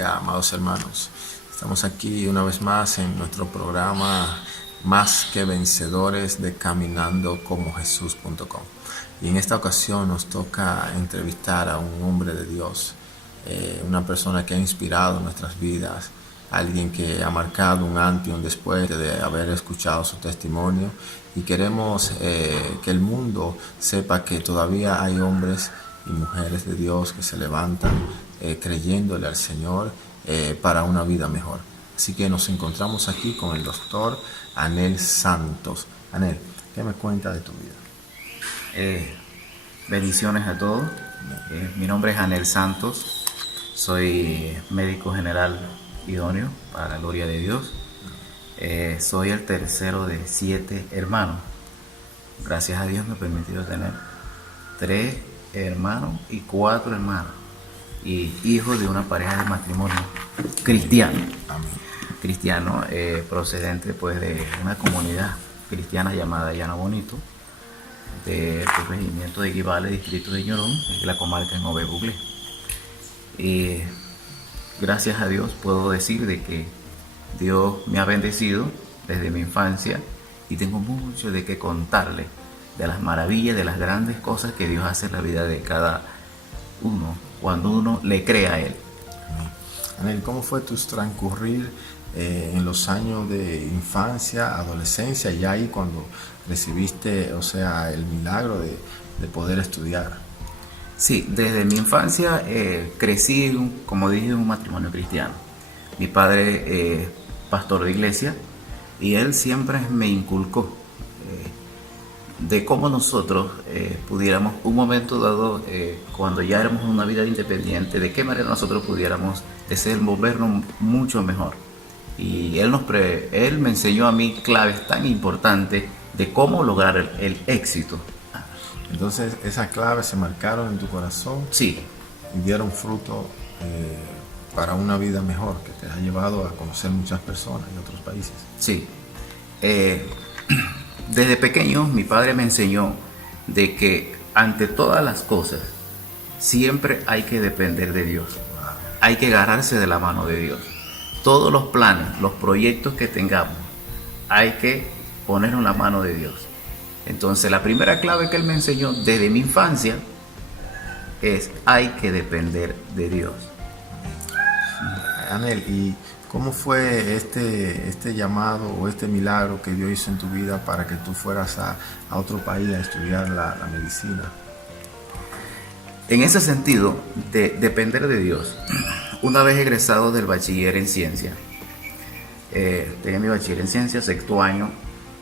Amados hermanos, estamos aquí una vez más en nuestro programa Más que Vencedores de caminandocomojesús.com, y en esta ocasión nos toca entrevistar a un hombre de Dios, una persona que ha inspirado nuestras vidas, alguien que ha marcado un antes y un después de haber escuchado su testimonio, y queremos que el mundo sepa que todavía hay hombres y mujeres de Dios que se levantan creyéndole al Señor para una vida mejor. Así que nos encontramos aquí con el doctor Anel Santos. Anel, ¿qué me cuenta de tu vida? Bendiciones a todos. Mi nombre es Anel Santos. Soy médico general idóneo para la gloria de Dios. Soy el tercero de 7 hermanos. Gracias a Dios me he permitido tener 3 hermanos y 4 hermanas, y hijo de una pareja de matrimonio cristiano. Amén. Cristiano, procedente pues de una comunidad cristiana llamada Llano Bonito, del regimiento de Guibale, distrito de Ñorón, en la comarca en Nové Buglé. Y gracias a Dios puedo decir de que Dios me ha bendecido desde mi infancia, y tengo mucho de qué contarle de las maravillas, de las grandes cosas que Dios hace en la vida de cada uno cuando uno le cree a Él. Anel, ¿cómo fue tu transcurrir en los años de infancia, adolescencia, ya ahí cuando recibiste, el milagro de poder estudiar? Sí, desde mi infancia crecí, como dije, en un matrimonio cristiano. Mi padre pastor de iglesia, y él siempre me inculcó de cómo nosotros pudiéramos, un momento dado, cuando ya éramos una vida independiente, de qué manera nosotros pudiéramos desenvolvernos mucho mejor. Y él me enseñó a mí claves tan importantes de cómo lograr el éxito. Entonces esas claves se marcaron en tu corazón. Sí. Y dieron fruto para una vida mejor, que te ha llevado a conocer muchas personas en otros países. Sí. Desde pequeño mi padre me enseñó de que ante todas las cosas siempre hay que depender de Dios. Hay que agarrarse de la mano de Dios. Todos los planes, los proyectos que tengamos, hay que ponerlos en la mano de Dios. Entonces la primera clave que él me enseñó desde mi infancia es: hay que depender de Dios. Anel, ¿y cómo fue este llamado o este milagro que Dios hizo en tu vida para que tú fueras a otro país a estudiar la medicina? En ese sentido, de depender de Dios, una vez egresado del bachiller en ciencia, tenía mi bachiller en ciencia, 6º año,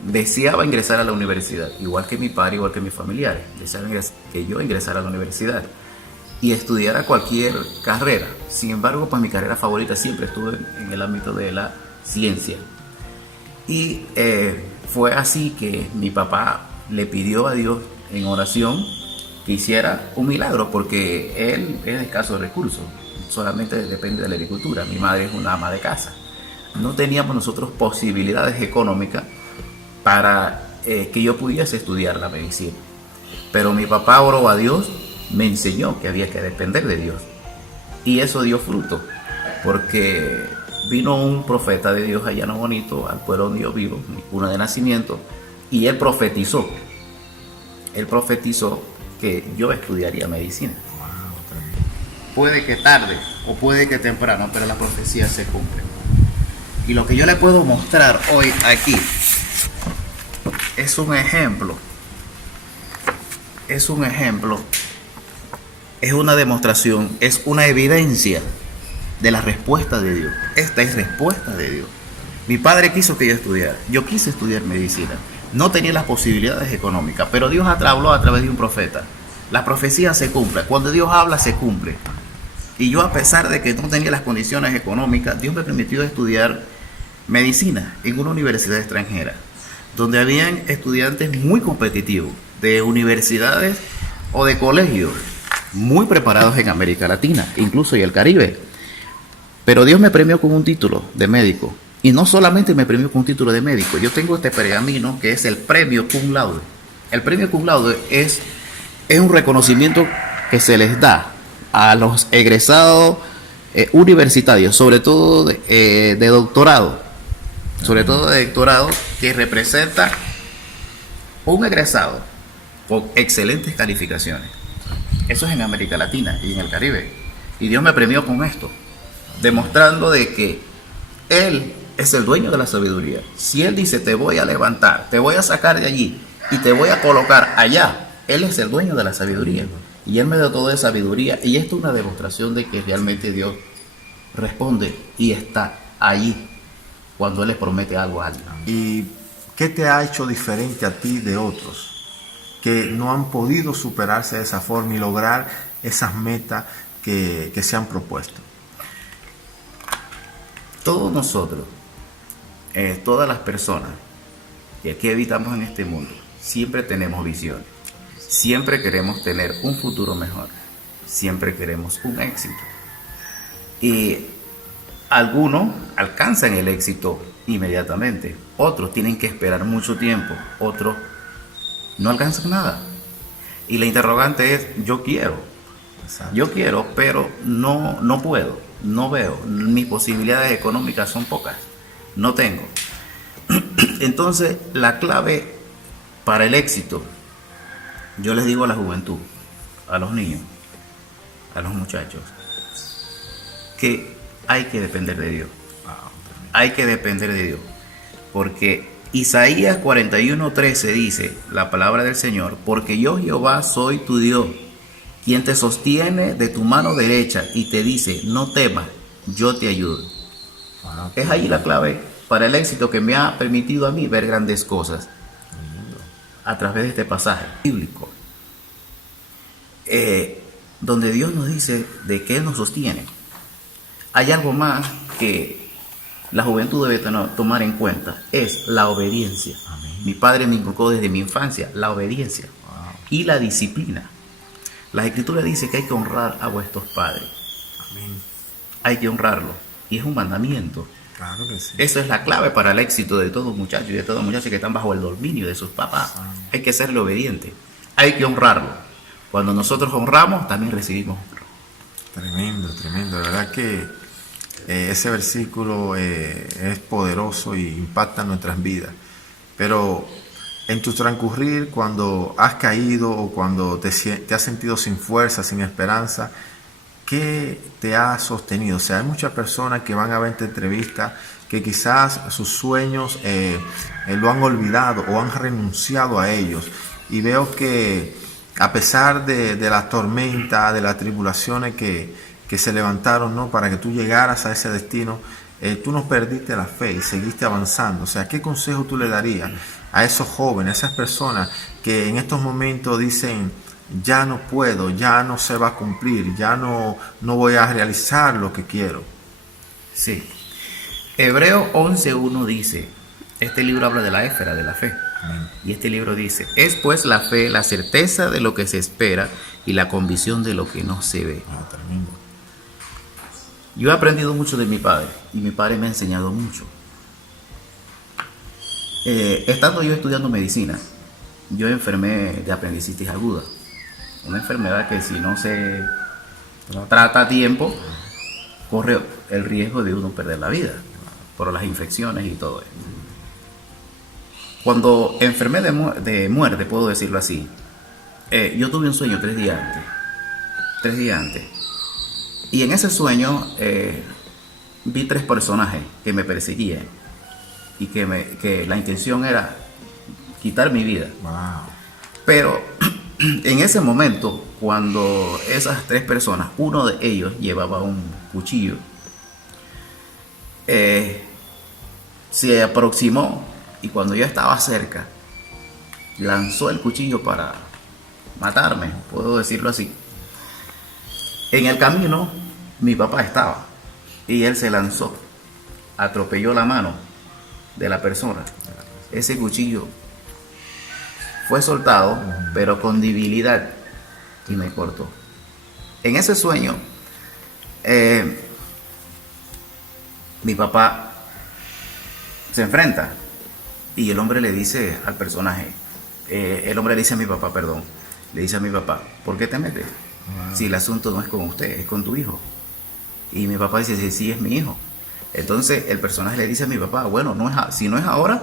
deseaba ingresar a la universidad, igual que mi padre, igual que mis familiares, deseaban que yo ingresara a la universidad y estudiara cualquier carrera. Sin embargo, pues mi carrera favorita siempre estuvo en el ámbito de la ciencia. Y fue así que mi papá le pidió a Dios en oración que hiciera un milagro, porque él es de escasos recursos, solamente depende de la agricultura. Mi madre es una ama de casa. No teníamos nosotros posibilidades económicas para que yo pudiese estudiar la medicina. Pero mi papá oró a Dios, me enseñó que había que depender de Dios, y eso dio fruto, porque vino un profeta de Dios allá en Llano Bonito, al pueblo donde yo vivo, mi cuna de nacimiento, y él profetizó que yo estudiaría medicina. Puede que tarde o puede que temprano, pero la profecía se cumple. Y lo que yo le puedo mostrar hoy aquí es un ejemplo, es una demostración, es una evidencia de la respuesta de Dios. Esta es respuesta de Dios. Mi padre quiso que yo estudiara. Yo quise estudiar medicina. No tenía las posibilidades económicas, pero Dios habló a través de un profeta. La profecía se cumple. Cuando Dios habla, se cumple. Y yo, a pesar de que no tenía las condiciones económicas, Dios me permitió estudiar medicina en una universidad extranjera, donde habían estudiantes muy competitivos, de universidades o de colegios muy preparados en América Latina, incluso y el Caribe. Pero Dios me premió con un título de médico. Y no solamente me premió con un título de médico. Yo tengo este pergamino que es el premio cum laude. El premio cum laude es un reconocimiento que se les da a los egresados universitarios, sobre todo de doctorado, que representa un egresado con excelentes calificaciones. Eso es en América Latina y en el Caribe. Y Dios me premió con esto, demostrando de que Él es el dueño de la sabiduría. Si Él dice, te voy a levantar, te voy a sacar de allí y te voy a colocar allá, Él es el dueño de la sabiduría. Y Él me dio toda esa sabiduría. Y esto es una demostración de que realmente Dios responde y está allí cuando Él le promete algo a alguien. ¿Y qué te ha hecho diferente a ti de otros que no han podido superarse de esa forma y lograr esas metas que se han propuesto? Todos nosotros, todas las personas que aquí habitamos en este mundo, siempre tenemos visiones. Siempre queremos tener un futuro mejor. Siempre queremos un éxito. Y algunos alcanzan el éxito inmediatamente. Otros tienen que esperar mucho tiempo. Otros no alcanzan nada. Y la interrogante es, yo quiero. Exacto. Yo quiero, pero no puedo. No veo. Mis posibilidades económicas son pocas. No tengo. Entonces, la clave para el éxito, yo les digo a la juventud, a los niños, a los muchachos, que hay que depender de Dios. Hay que depender de Dios. Porque Isaías 41:13 dice, la palabra del Señor, porque yo Jehová soy tu Dios, quien te sostiene de tu mano derecha y te dice, no temas, yo te ayudo. Es ahí la clave para el éxito que me ha permitido a mí ver grandes cosas a través de este pasaje bíblico, donde Dios nos dice de que Él nos sostiene. Hay algo más que la juventud debe tomar en cuenta, es la obediencia. Amén. Mi padre me inculcó desde mi infancia la obediencia y la disciplina. La Escritura dice que hay que honrar a vuestros padres. Amén. Hay que honrarlos y es un mandamiento. Claro que sí. Eso es la clave para el éxito de todo muchacho y de todo muchacho que están bajo el dominio de sus papás. Hay que serle obediente, hay que honrarlo. Cuando nosotros honramos, también recibimos honra. Tremendo, tremendo. La verdad que ese versículo es poderoso y impacta nuestras vidas. Pero en tu transcurrir, cuando has caído o cuando te has sentido sin fuerza, sin esperanza, ¿qué te ha sostenido? O sea, hay muchas personas que van a ver esta entrevista que quizás sus sueños lo han olvidado o han renunciado a ellos. Y veo que a pesar de la tormenta, de las tribulaciones que se levantaron, ¿no?, para que tú llegaras a ese destino, tú no perdiste la fe y seguiste avanzando. O sea, ¿qué consejo tú le darías a esos jóvenes, a esas personas que en estos momentos dicen, ya no puedo, ya no se va a cumplir, ya no voy a realizar lo que quiero? Sí. Hebreo 11:1 dice, este libro habla de la esfera de la fe. Y este libro dice, es pues la fe, la certeza de lo que se espera y la convicción de lo que no se ve. Tremendo. Yo he aprendido mucho de mi padre y mi padre me ha enseñado mucho. Estando yo estudiando medicina, yo enfermé de apendicitis aguda. Una enfermedad que si no se trata a tiempo, corre el riesgo de uno perder la vida por las infecciones y todo eso. Cuando enfermé de muerte, puedo decirlo así, yo tuve un sueño 3 días antes. Y en ese sueño vi 3 personajes que me perseguían y que la intención era quitar mi vida. Wow. Pero en ese momento, cuando esas 3 personas, uno de ellos llevaba un cuchillo, se aproximó y cuando yo estaba cerca, lanzó el cuchillo para matarme, puedo decirlo así. En el camino, mi papá estaba y él se lanzó, atropelló la mano de la persona. Ese cuchillo fue soltado, pero con debilidad, y me cortó. En ese sueño, mi papá se enfrenta y el hombre le dice al personaje, el hombre le dice a mi papá, ¿por qué te metes? Si el asunto no es con usted, es con tu hijo. Y mi papá dice, sí, sí, es mi hijo. Entonces el personaje le dice a mi papá, bueno, si no es ahora,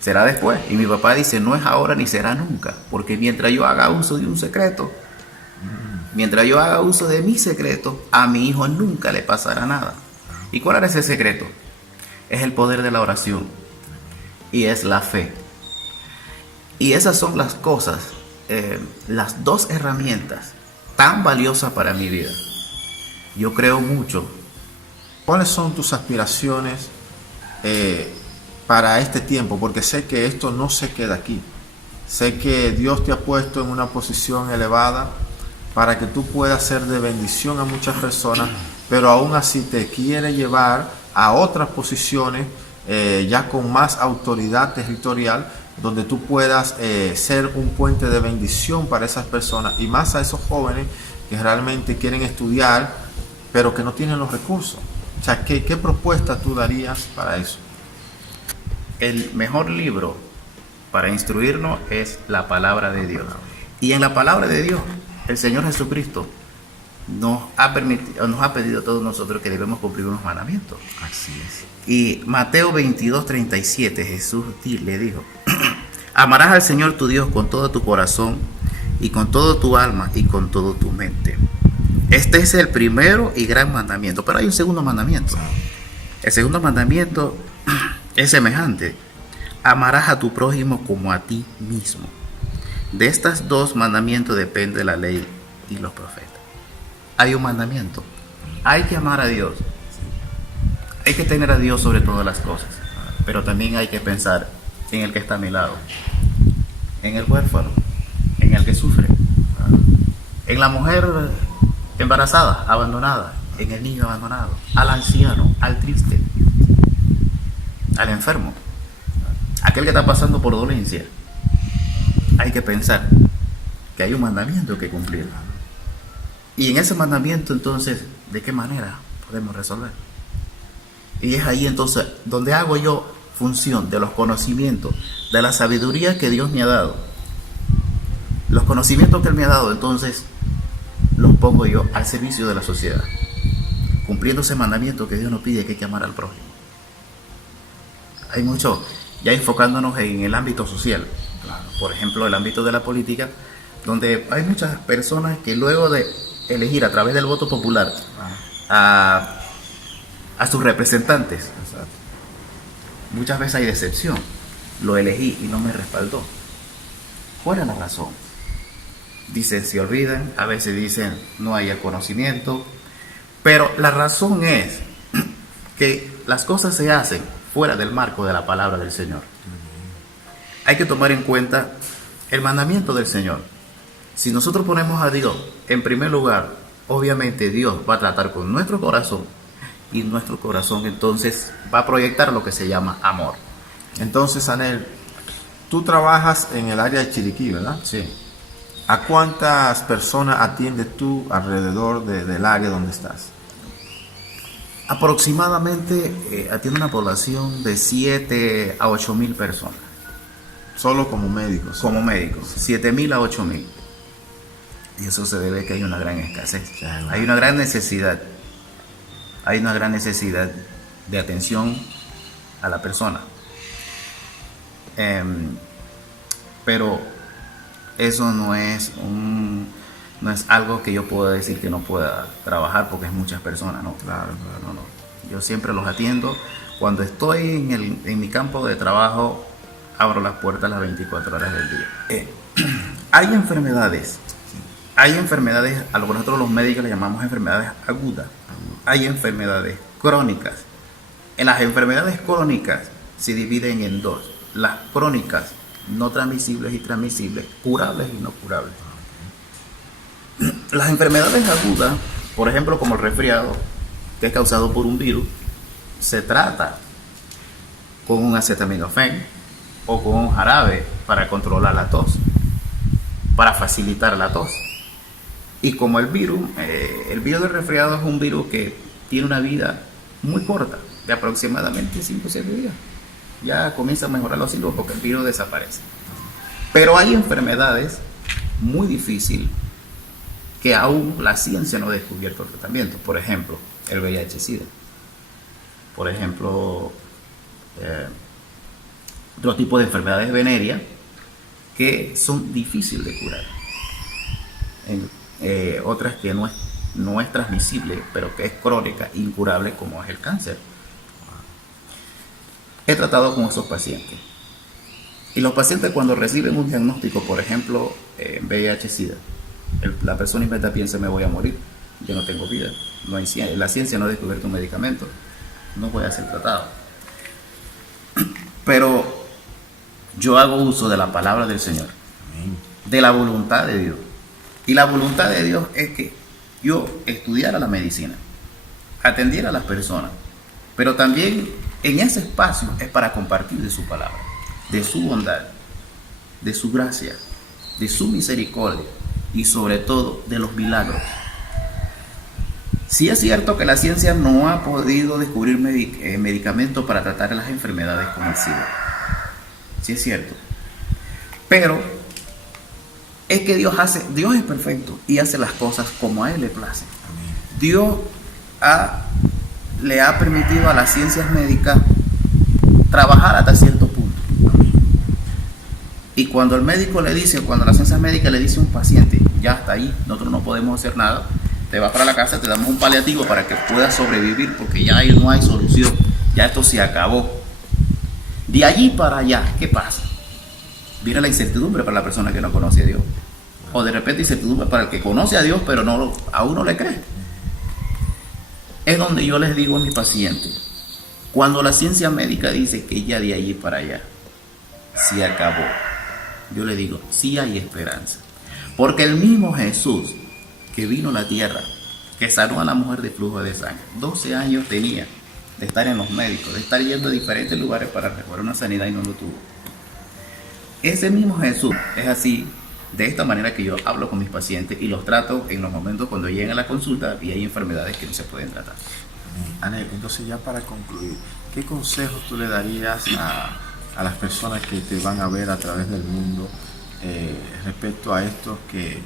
será después. Y mi papá dice, no es ahora ni será nunca, porque mientras yo haga uso de un secreto, mientras yo haga uso de mi secreto, a mi hijo nunca le pasará nada. ¿Y cuál era ese secreto? Es el poder de la oración y es la fe. Y esas son las cosas, las dos herramientas tan valiosas para mi vida. Yo creo mucho. ¿Cuáles son tus aspiraciones para este tiempo? Porque sé que esto no se queda aquí. Sé que Dios te ha puesto en una posición elevada para que tú puedas ser de bendición a muchas personas, pero aún así te quiere llevar a otras posiciones ya con más autoridad territorial, donde tú puedas ser un puente de bendición para esas personas y más a esos jóvenes que realmente quieren estudiar, pero que no tienen los recursos. O sea, ¿qué propuesta tú darías para eso? El mejor libro para instruirnos es la palabra de Dios. Y en la palabra de Dios, el Señor Jesucristo nos ha pedido a todos nosotros que debemos cumplir unos mandamientos. Así es. Y Mateo 22:37, Jesús le dijo, amarás al Señor tu Dios con todo tu corazón y con todo tu alma y con todo tu mente. Este es el primero y gran mandamiento, pero hay un segundo mandamiento. El segundo mandamiento es semejante: amarás a tu prójimo como a ti mismo. De estos dos mandamientos depende la ley y los profetas. Hay un mandamiento: hay que amar a Dios, hay que tener a Dios sobre todas las cosas, pero también hay que pensar en el que está a mi lado, en el huérfano, en el que sufre, en la mujer embarazada, abandonada, en el niño abandonado, al anciano, al triste, al enfermo, aquel que está pasando por dolencia. Hay que pensar que hay un mandamiento que cumplir. Y en ese mandamiento, entonces, ¿de qué manera podemos resolver? Y es ahí entonces donde hago yo función de los conocimientos, de la sabiduría que Dios me ha dado. Los conocimientos que Él me ha dado, entonces, los pongo yo al servicio de la sociedad, cumpliendo ese mandamiento que Dios nos pide, que hay que amar al prójimo. Hay mucho, ya enfocándonos en el ámbito social, por ejemplo, el ámbito de la política, donde hay muchas personas que luego de elegir a través del voto popular a sus representantes, muchas veces hay decepción. Lo elegí y no me respaldó. ¿Cuál es la razón? Dicen, se olvidan, a veces dicen, no hay el conocimiento, pero la razón es que las cosas se hacen fuera del marco de la palabra del Señor. Hay que tomar en cuenta el mandamiento del Señor. Si nosotros ponemos a Dios en primer lugar, obviamente Dios va a tratar con nuestro corazón, y nuestro corazón entonces va a proyectar lo que se llama amor. Entonces, Anel, tú trabajas en el área de Chiriquí, ¿verdad? Sí. ¿A cuántas personas atiendes tú alrededor del área donde estás? Aproximadamente atiende una población de 7 a 8 mil personas. Solo como médicos. Como médicos, 7.000 a 8.000. Y eso se debe a que hay una gran escasez. Hay una gran necesidad. Hay una gran necesidad de atención a la persona. Pero eso no es algo que yo pueda decir que no pueda trabajar porque es muchas personas, no. Claro. No. Yo siempre los atiendo. Cuando estoy en mi campo de trabajo, abro las puertas las 24 horas del día. Hay enfermedades a lo que nosotros los médicos le llamamos enfermedades agudas. Hay enfermedades crónicas. En las enfermedades crónicas se dividen en dos: las crónicas, no transmisibles y transmisibles, curables y no curables. Las enfermedades agudas, por ejemplo, como el resfriado, que es causado por un virus, se trata con un acetaminofén o con un jarabe para controlar la tos, para facilitar la tos. Y como el virus del resfriado es un virus que tiene una vida muy corta, de aproximadamente 5 o 7 días, ya comienza a mejorar los síntomas porque el virus desaparece. Pero hay enfermedades muy difíciles que aún la ciencia no ha descubierto el tratamiento. Por ejemplo, el VIH-Sida. Por ejemplo, otro tipo de enfermedades venéreas que son difíciles de curar. Otras que no es transmisible, pero que es crónica, incurable, como es el cáncer. He tratado con esos pacientes. Y los pacientes, cuando reciben un diagnóstico, por ejemplo, VIH-Sida, la persona inmediatamente piensa: me voy a morir, yo no tengo vida, no hay ciencia, la ciencia no ha descubierto un medicamento, no voy a ser tratado. Pero yo hago uso de la palabra del Señor, de la voluntad de Dios. Y la voluntad de Dios es que yo estudiara la medicina, atendiera a las personas, pero también en ese espacio es para compartir de su palabra, de su bondad, de su gracia, de su misericordia y sobre todo de los milagros. Sí es cierto que la ciencia no ha podido descubrir medicamentos para tratar las enfermedades como el SIDA. Sí es cierto. Pero es que Dios es perfecto y hace las cosas como a Él le place. Dios le ha permitido a las ciencias médicas trabajar hasta cierto punto. Y cuando el médico le dice, cuando la ciencia médica le dice a un paciente: ya está ahí, nosotros no podemos hacer nada, te vas para la casa, te damos un paliativo para que puedas sobrevivir, porque ya ahí no hay solución, ya esto se acabó. De allí para allá, ¿qué pasa? Viene la incertidumbre para la persona que no conoce a Dios. O de repente incertidumbre para el que conoce a Dios, pero aún no le cree. Es donde yo les digo a mis pacientes: cuando la ciencia médica dice que ya de allí para allá se acabó, yo le digo: sí hay esperanza. Porque el mismo Jesús que vino a la tierra, que sanó a la mujer de flujo de sangre, 12 años tenía de estar en los médicos, de estar yendo a diferentes lugares para recobrar una sanidad y no lo tuvo. Ese mismo Jesús es así, de esta manera que yo hablo con mis pacientes y los trato en los momentos cuando llegan a la consulta y hay enfermedades que no se pueden tratar. Anel, entonces ya para concluir, ¿qué consejos tú le darías a las personas que te van a ver a través del mundo respecto a esto que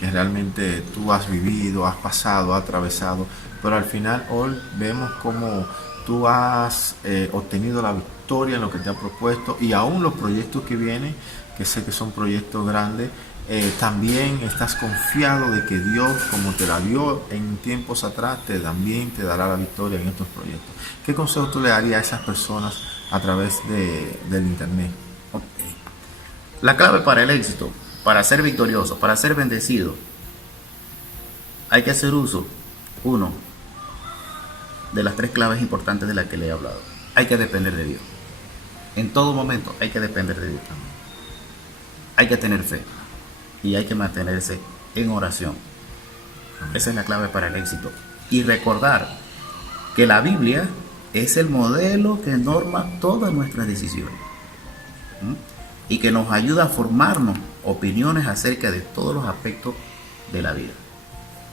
realmente tú has vivido, has pasado, has atravesado, pero al final hoy vemos cómo tú has obtenido la victoria en lo que te has propuesto, y aún los proyectos que vienen, que sé que son proyectos grandes, también estás confiado de que Dios, como te la dio en tiempos atrás, también te dará la victoria en estos proyectos? ¿Qué consejo tú le darías a esas personas a través del internet? Okay. La clave para el éxito, para ser victorioso, para ser bendecido, hay que hacer uso, uno, de las 3 claves importantes de las que le he hablado. Hay que depender de Dios. En todo momento hay que depender de Dios. Hay que tener fe y hay que mantenerse en oración. Esa es la clave para el éxito. Y recordar que la Biblia es el modelo que norma todas nuestras decisiones y que nos ayuda a formarnos opiniones acerca de todos los aspectos de la vida.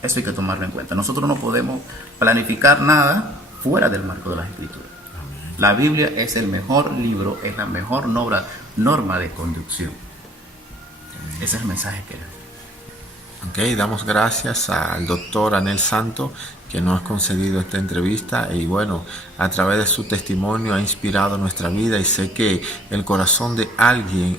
Eso hay que tomarlo en cuenta. Nosotros no podemos planificar nada fuera del marco de las Escrituras. La Biblia es el mejor libro, es la mejor norma de conducción. Ese es el mensaje que da. Ok, damos gracias al doctor Anel Santos, que nos ha concedido esta entrevista, y bueno, a través de su testimonio ha inspirado nuestra vida, y sé que el corazón de alguien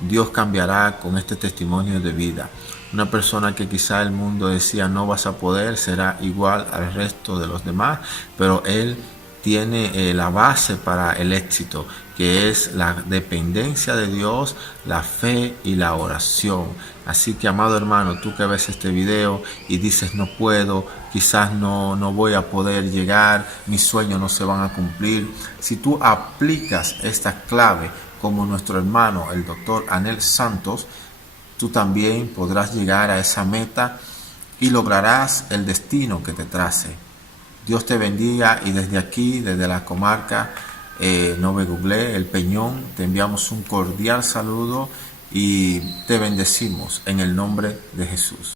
Dios cambiará con este testimonio de vida. Una persona que quizá el mundo decía no vas a poder, será igual al resto de los demás, pero él tiene la base para el éxito, que es la dependencia de Dios, la fe y la oración. Así que, amado hermano, tú que ves este video y dices no puedo, quizás no voy a poder llegar, mis sueños no se van a cumplir, si tú aplicas esta clave como nuestro hermano el doctor Anel Santos, tú también podrás llegar a esa meta y lograrás el destino que te trace. Dios te bendiga, y desde aquí, desde la comarca Nove Google, El Peñón, te enviamos un cordial saludo y te bendecimos en el nombre de Jesús.